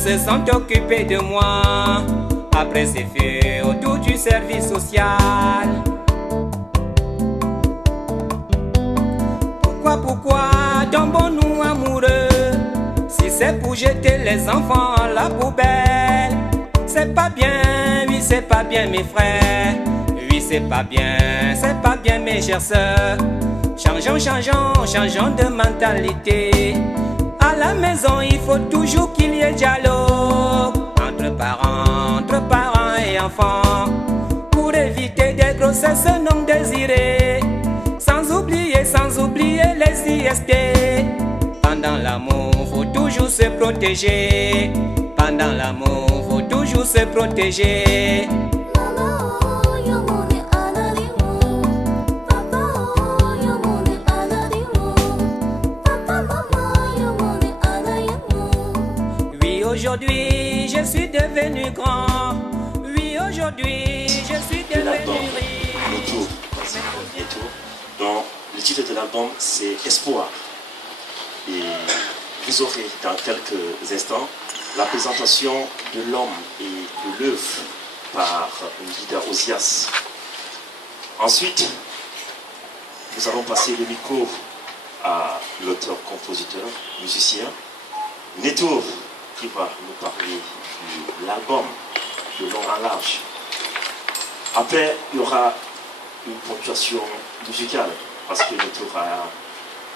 Se sont occupés de moi. Après c'est fait autour du service social. Pourquoi tombons-nous amoureux? Si c'est pour jeter les enfants à la poubelle. C'est pas bien, oui c'est pas bien mes frères. Oui c'est pas bien mes chères sœurs. Changeons de mentalité. À la maison, il faut toujours qu'il y ait dialogue entre parents et enfants, pour éviter des grossesses non désirées. Sans oublier les IST. Pendant l'amour, faut toujours se protéger. Pendant l'amour, faut toujours se protéger. Aujourd'hui, je suis devenu grand. Oui, aujourd'hui, je suis devenu riche. Donc, le titre de l'album, c'est Espoir. Et vous aurez dans quelques instants la présentation de l'homme et de l'œuvre par Ndida Ozias. Ensuite, nous allons passer le micro à l'auteur, compositeur, musicien, Neto, qui va nous parler de l'album de long en large. Après, il y aura une ponctuation musicale, parce que Neto a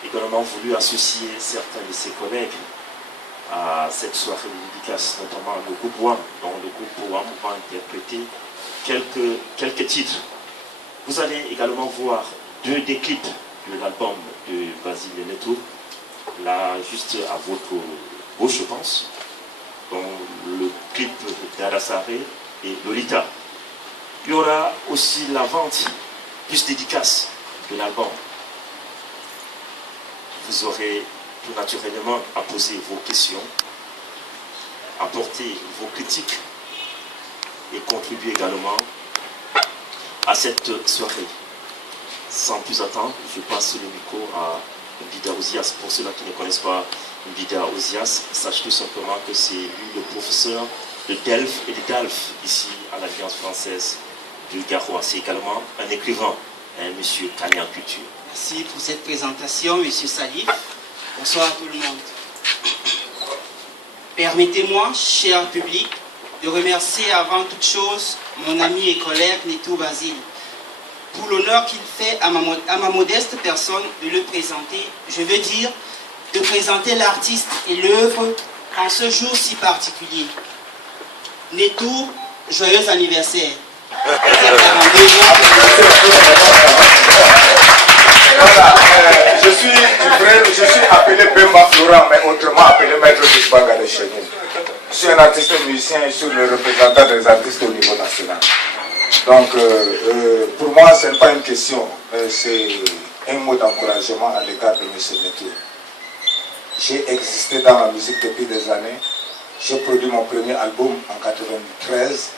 également voulu associer certains de ses collègues à cette soirée de dédicace, notamment le groupe WAM, dont le groupe WAM va interpréter quelques titres. Vous allez également voir deux des clips de l'album de Basile Neto, là juste à votre gauche je pense, dont le clip d'Arasare et Lolita. Il y aura aussi la vente plus dédicace de l'album. Vous aurez tout naturellement à poser vos questions, apporter vos critiques et contribuer également à cette soirée. Sans plus attendre, je passe le micro à Ndida Ozias. Pour ceux-là qui ne connaissent pas Ndida Ozias, sachez tout simplement que c'est lui le professeur de Delphes et de Dalphes ici à l'Alliance française du Garoua. C'est également un écrivain, monsieur Kané en culture. Merci pour cette présentation, monsieur Salif. Bonsoir à tout le monde. Permettez-moi, cher public, de remercier avant toute chose mon ami et collègue Neto Basile pour l'honneur qu'il fait à ma modeste personne de le présenter. Je veux dire, de présenter l'artiste et l'œuvre en ce jour si particulier. Neto, joyeux anniversaire. Voilà, je suis un artiste musicien et je suis le représentant des artistes au niveau national. Donc, pour moi, ce n'est pas une question, c'est un mot d'encouragement à l'égard de M. Neto. J'ai existé dans la musique depuis des années. J'ai produit mon premier album en 1993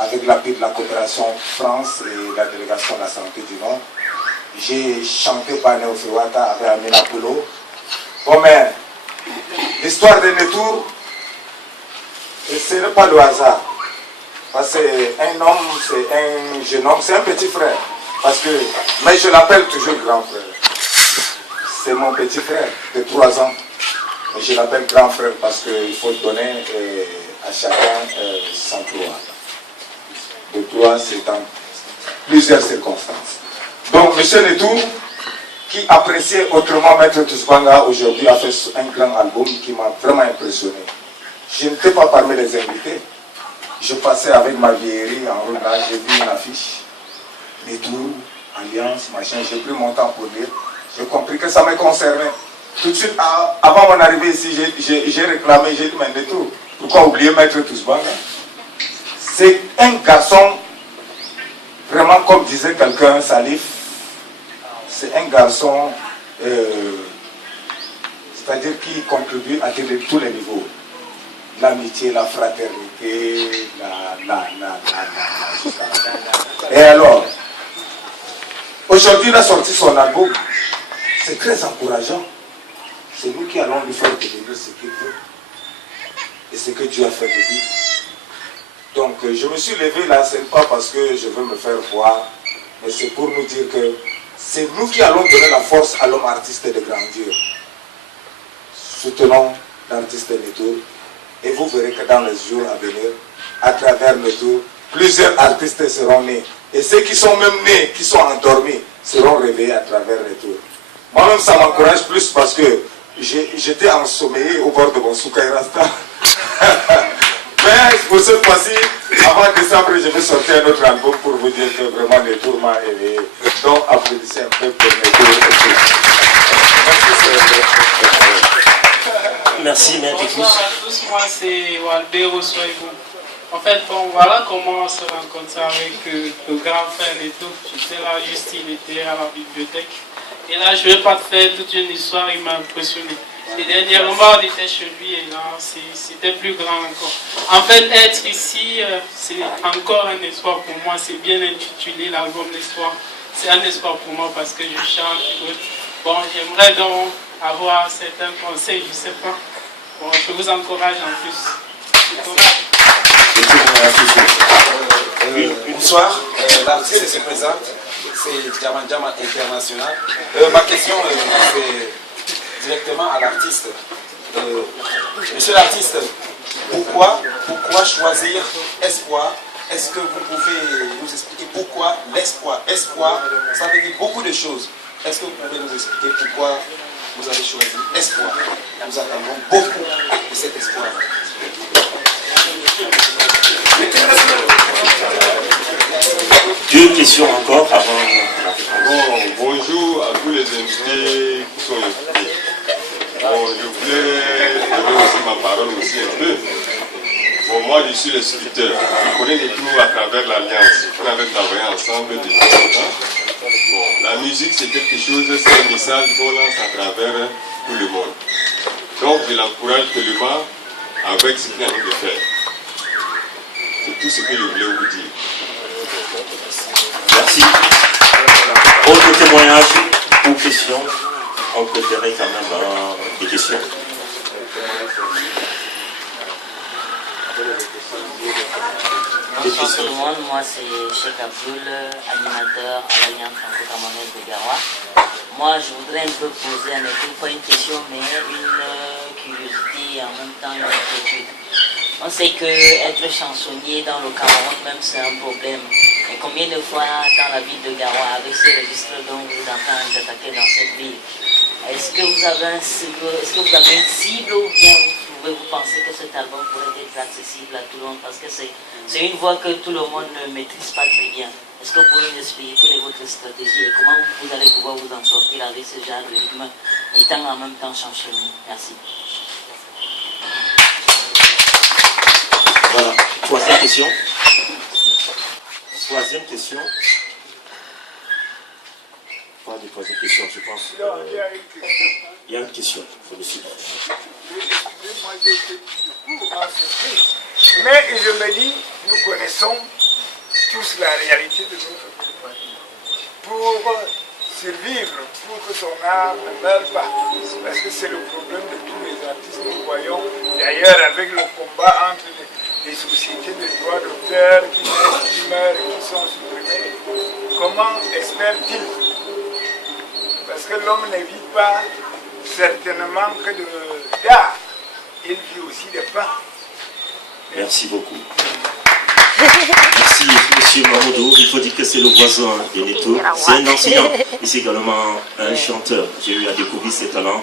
avec l'appui de la coopération France et la délégation de la santé du Nord. J'ai chanté Bané Ofewata avec Amina Poulo. Bon, mais l'histoire de Netour, ce n'est pas le hasard. Parce que un homme, c'est un jeune homme, c'est un petit frère. Mais je l'appelle toujours grand frère. C'est mon petit frère de 3 ans. Mais je l'appelle grand frère parce qu'il faut donner à chacun son droit. De droit, c'est dans plusieurs circonstances. Donc, M. Netour, qui appréciait autrement Maître Tousbanga, aujourd'hui a fait un grand album qui m'a vraiment impressionné. Je n'étais pas parmi les invités. Je passais avec ma vieillerie en roulage, j'ai vu une affiche, Netour, Alliance, machin, j'ai pris mon temps pour lire. J'ai compris que ça me concernait. Tout de suite, avant mon arrivée ici, j'ai réclamé, j'ai dit, mais Netour, pourquoi oublier Maître Tousbanga? C'est un garçon, vraiment comme disait quelqu'un, Salif, c'est un garçon, c'est-à-dire qui contribue à tous les niveaux. L'amitié, la fraternité, Et alors, aujourd'hui, il a sorti son album. C'est très encourageant. C'est nous qui allons lui faire devenir ce qu'il veut. Et ce que Dieu a fait de lui. Donc, je me suis levé là, ce n'est pas parce que je veux me faire voir, mais c'est pour nous dire que c'est nous qui allons donner la force à l'homme artiste de grandir. Soutenons l'artiste Netour. Et vous verrez que dans les jours à venir, à travers Netour, plusieurs artistes seront nés. Et ceux qui sont même nés, qui sont endormis, seront réveillés à travers Netour. Moi-même, ça m'encourage plus parce que j'étais ensommeillé au bord de mon Soukaï Rasta. Mais pour cette fois-ci, avant décembre, je vais sortir un autre album pour vous dire que vraiment Netour m'a éveillé. Donc, applaudissez un peu pour Netour. Merci, Maître Bonsoir à tous, moi c'est Walbero Soibou. En fait, bon, voilà comment on se rencontre avec le grand frère Neto. J'étais là, juste il était à la bibliothèque. Et là, je ne vais pas te faire toute une histoire, il m'a impressionné. Et dernièrement, on était chez lui et là, c'était plus grand encore. En fait, être ici, c'est encore un espoir pour moi. C'est bien intitulé l'album L'Espoir. C'est un espoir pour moi parce que je chante. Bon, j'aimerais donc avoir certains conseils, je ne sais pas. Bon, je vous encourage en plus. Bonsoir, l'artiste se présente, c'est Diamant International. Ma question c'est directement à l'artiste. Monsieur l'artiste, pourquoi choisir espoir? Est-ce que vous pouvez nous expliquer pourquoi l'espoir? Espoir, ça veut dire beaucoup de choses. Est-ce que vous pouvez nous expliquer pourquoi vous avez choisi espoir? Nous attendons beaucoup de cet espoir. Deux questions encore avant. Bonjour à tous les invités qui sont invités. Bon, je voulais donner aussi ma parole aussi un peu. Bon, moi je suis le scripteur. Je connais les clous à travers l'Alliance. On avait travaillé ensemble depuis longtemps. Bon, la musique c'est quelque chose, c'est un message qu'on lance à travers tout le monde. Donc je l'encourage tellement avec ce qu'il a envie de faire. C'est tout ce que je voulais vous dire. Merci. Autre témoignage ou question? On préférait quand même des questions. Bonsoir tout le monde, moi c'est Cheikh Abdoul, animateur à l'Alliance franco-camerounaise de Garoua. Moi je voudrais un peu poser à Neto, pas une question mais une curiosité et en même temps une inquiétude. On sait qu'être chansonnier dans le Cameroun même c'est un problème. Et combien de fois dans la ville de Garoua, avec ces registres dont vous êtes en train d'attaquer dans cette ville, est-ce que vous avez une cible ou bien vous pensez que cet album pourrait être accessible à tout le monde? Parce que c'est une voix que tout le monde ne maîtrise pas très bien. Est-ce que vous pouvez nous expliquer quelle est votre stratégie et comment vous allez pouvoir vous en sortir avec ce genre de rythme étant en même temps chansonnier? Merci. Troisième question. Troisième question. Pas de troisième question, je pense. Il y a une question. Il faut le suivre. Mais je me dis, nous connaissons tous la réalité de notre compagnie. Pour survivre, pour que son art ne meure pas, parce que c'est le problème de tous les artistes, nous voyons d'ailleurs avec le combat entre les sociétés de droits d'auteur qui naissent, qui meurent et qui sont supprimées. Comment espère-t-il? Parce que l'homme ne vit pas certainement que d'art, il vit aussi de pain. Merci beaucoup. Merci, monsieur Mamoudou. Il faut dire que c'est le voisin de Neto. C'est un enseignant. Il est également un chanteur. J'ai eu à découvrir ses talents.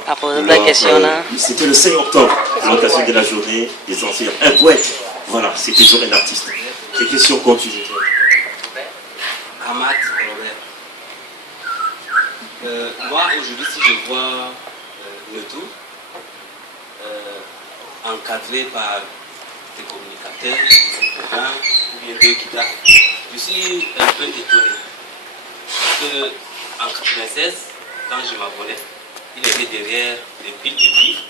C'était le 5 octobre, à l'occasion de la journée des enseignants. Un poète. Voilà, c'est toujours un artiste. Les questions continuent. Ahmad Robert. Moi, aujourd'hui, si je vois Neto encadré par des communicateurs, des écrivains, ou bien deux guitares, je suis un peu étonné. Parce que en 1996, quand je m'abonnais, il était derrière les piles de livres.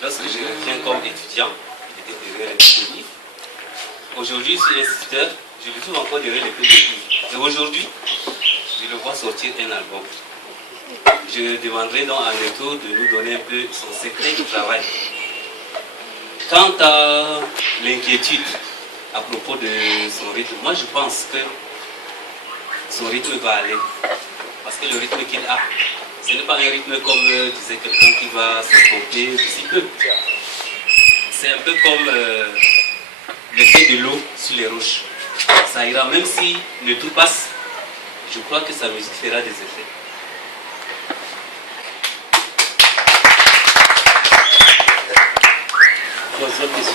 Lorsque je viens comme étudiant, il était derrière les piles de livres. Aujourd'hui, je suis instituteur, je le trouve encore derrière les piles de livres. Et aujourd'hui, je le vois sortir un album. Je demanderai donc à Neto de nous donner un peu son secret de travail. Quant à l'inquiétude à propos de son rythme, moi je pense que son rythme va aller. Parce que le rythme qu'il a, ce n'est pas un rythme comme disait quelqu'un qui va se stopper d'ici peu. C'est un peu comme l'effet de l'eau sur les roches. Ça ira, même si le tout passe, je crois que sa musique fera des effets.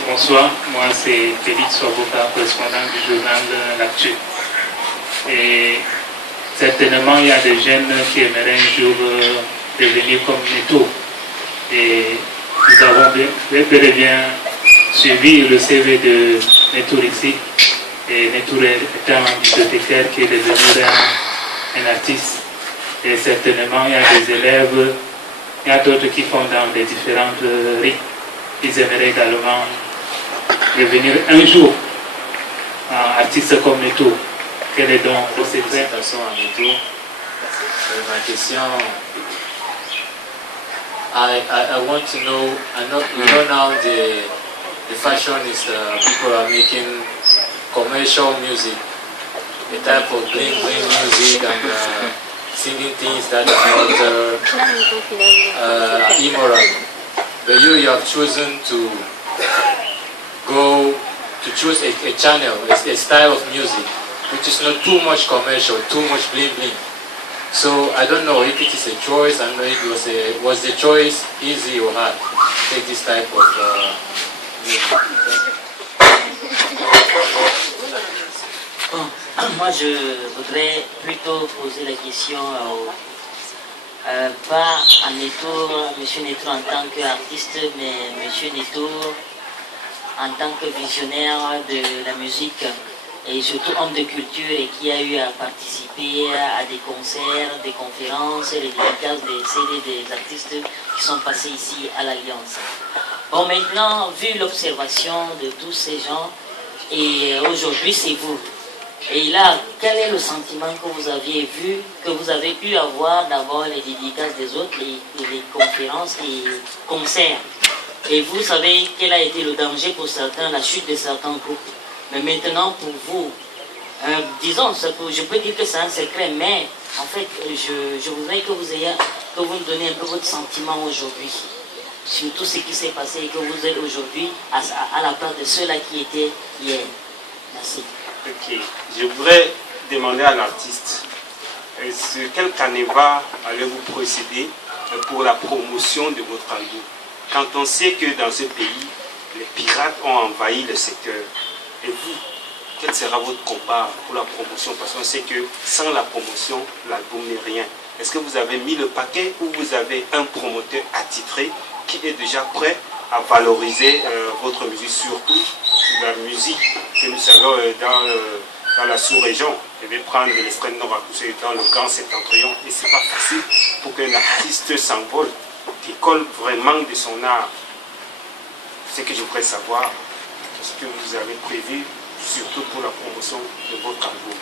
Bonsoir, moi c'est Félix Soboka, correspondant du journal L'Actu. Et certainement il y a des jeunes qui aimeraient un jour devenir comme Neto. Et nous avons bel et bien suivi le CV de Neto ici. Et Neto est un bibliothécaire qui est devenu un artiste. Et certainement il y a des élèves, il y a d'autres qui font dans des différentes rythmes. Ils aimeraient également devenir un jour artiste comme Neto. Quel est donc le secret? À Neto. Ma question, I want to know, we know now the fashion is people are making commercial music, the type of bling music and singing things that are not immoral. But you have chosen to choose a channel, a style of music, which is not too much commercial, too much bling bling. So I don't know if it is a choice. I don't know if it was the choice easy or hard to take this type of music. Moi, je voudrais plutôt poser la question pas à Neto, M. Neto en tant qu'artiste, mais M. Neto en tant que visionnaire de la musique et surtout homme de culture et qui a eu à participer à des concerts, des conférences et les dédicaces des CD des artistes qui sont passés ici à l'Alliance. Bon, maintenant, vu l'observation de tous ces gens, et aujourd'hui c'est vous. Et là, quel est le sentiment que vous aviez vu, que vous avez pu avoir d'abord les dédicaces des autres, les conférences et concerts? Et vous savez quel a été le danger pour certains, la chute de certains groupes. Mais maintenant, pour vous, disons, je peux dire que c'est un secret, mais en fait, je voudrais que vous me donniez un peu votre sentiment aujourd'hui sur tout ce qui s'est passé et que vous êtes aujourd'hui à la place de ceux-là qui étaient hier. Merci. Ok, je voudrais demander à l'artiste sur quel canevas allez-vous procéder pour la promotion de votre album, quand on sait que dans ce pays, les pirates ont envahi le secteur. Et vous, quel sera votre combat pour la promotion? Parce qu'on sait que sans la promotion, l'album n'est rien. Est-ce que vous avez mis le paquet ou vous avez un promoteur attitré qui est déjà prêt à valoriser votre musique, surtout la musique que nous savons dans la sous-région. Je vais prendre l'extrême nord à coucher dans le Grand Septentrion et c'est pas facile pour qu'un artiste s'envole, décolle vraiment de son art. Ce que je voudrais savoir, ce que vous avez prévu, surtout pour la promotion de votre album.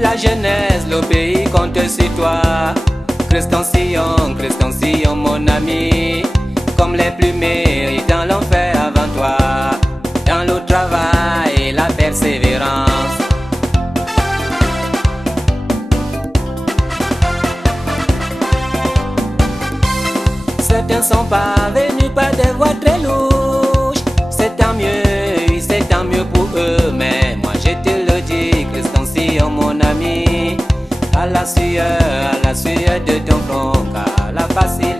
La jeunesse, le pays compte sur toi. Christian Sillon, mon ami. Comme les plus méritants l'ont fait avant toi. Dans le travail et la persévérance. Certains sont parvenus par des voies très louches. C'est tant mieux pour eux. Mais moi je te le dis, Christian Sillon, mon ami. À la sueur de ton front, car la facilité